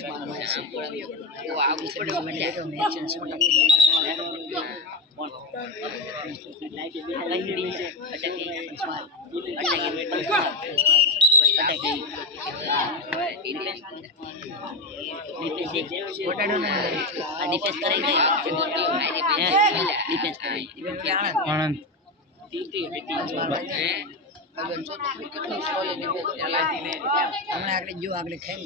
वो आग ऊपर बैठा मैच छोटा जो आगे खेल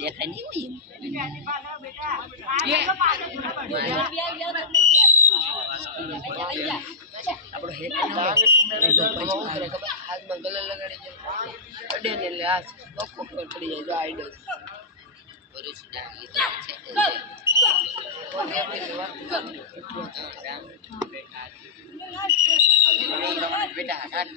देखा नहीं हुई આપણો હેક હાથ માં ગલે લગાડી જાય અડે ને એટલે આ બકો પડી જાય જો આઈડો ભરૂચ ના લીધા છે બેટા હાથ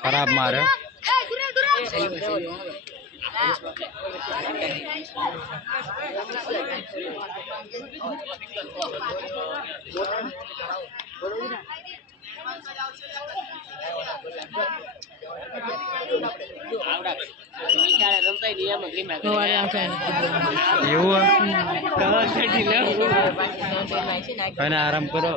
खराब मारे आराम करो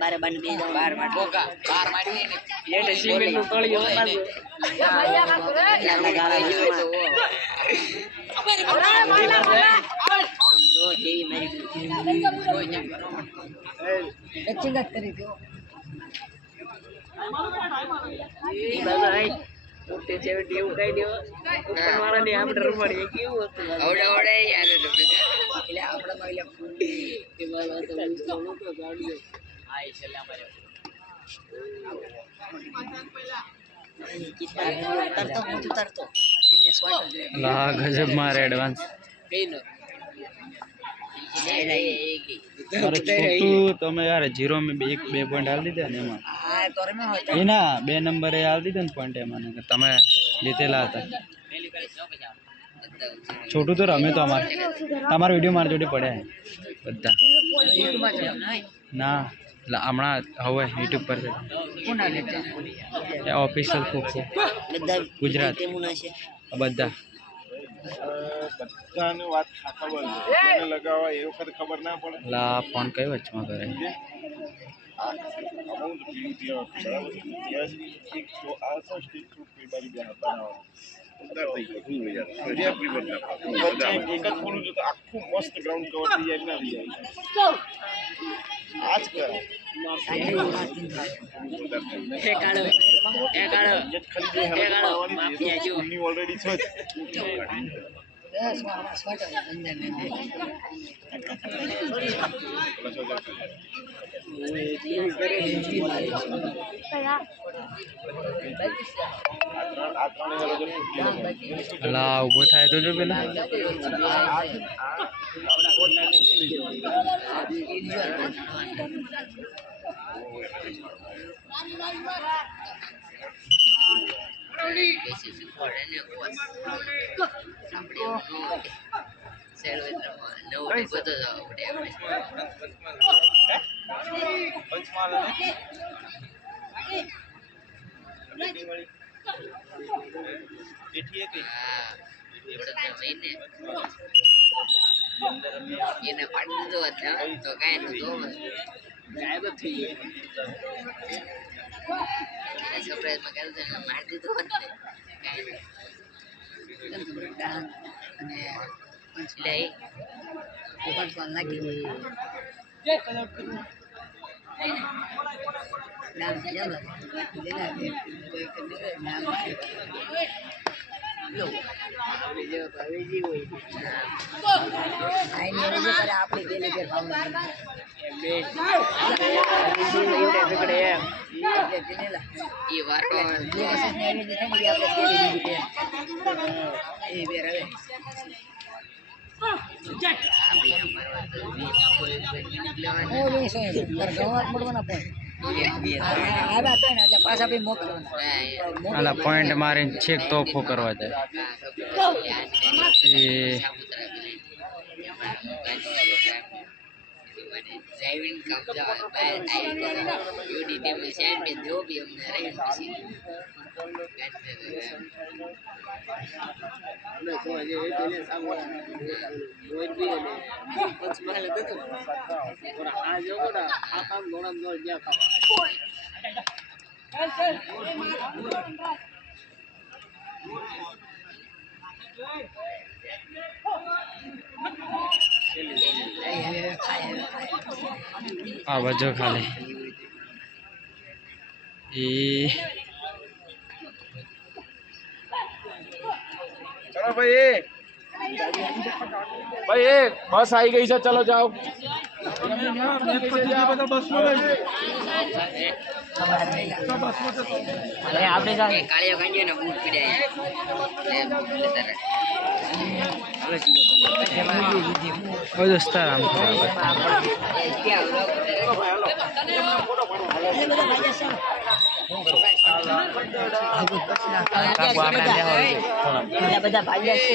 बार बन भी बार मार बोका बार मारी नहीं ये सीमेंट नु तळी लगा गाला जो जेवी मेरी कोई ना अच्छी बात करी क्यों ये भाई उठे जेवी देव कई देव ऊपर वाला ने आप डर पड़ी क्यों ओडे ओडे यार એટલે આપડા મહિલા કે બાદ તો લોકો તો ગાડી આઈ છેલ્લે અમારે तरतो ला गजब मारे एडवांस अरे छोटू तो मैं यार जीरो में एक बे पॉइंट डाल दीधे ने एमा हां तो रे में होता है ना बे नंबर ए डाल दीधे ने पॉइंट ए माने तमे जीतेला હતા છોટું તો રમ્યું તો અમારે તમારો વિડીયો મારી જોડે પડ્યા બધા ના હમણાં હવે યુટ્યુબ પર ઓફિશિયલ ખોખો ગુજરાત બધા બધાને વાત ખબર લગાવવા એ વખત ખબર ના પડે લા ફોન કઈ વચમાં કરે અમાઉન્ટ પીવું ત્યાં બરાબર એક તો આ સ્ટેજ ટુ બારી બે હતા એક જ ખોલું છું તો આખું મસ્ત ગ્રાઉન્ડ કવર થઈ જાય ના થઈ જાય આજ કરે ઓલરેડી છે લા ઊભો થાય તો જો પેલા એને પાડી દીધો હતો તો કઈ નતું ગાયબ જ થઈ ગયો સરપ્રાઈઝ માં કર્યું ને મારી દીધો હોત ને અને પંચલાઈ ઉપર પણ લાગી નામ જમ અલા પોઈન્ટ મારીને છેક તોફો કરવા જાય ડ્રાઇવિંગ કામ જવા બહાર આવી યુડી ટેબલ ચેમ્પિયન જો બી અમને રહી પછી આ વજો ખાલી ચલો ભાઈ બસ આવી ગઈ છે ચલો જાઓ આપણે કાળીઓ કાઢ્યો ને બૂટ પીડાય દોસ્તાર આમ બધા ભાગ્યા છે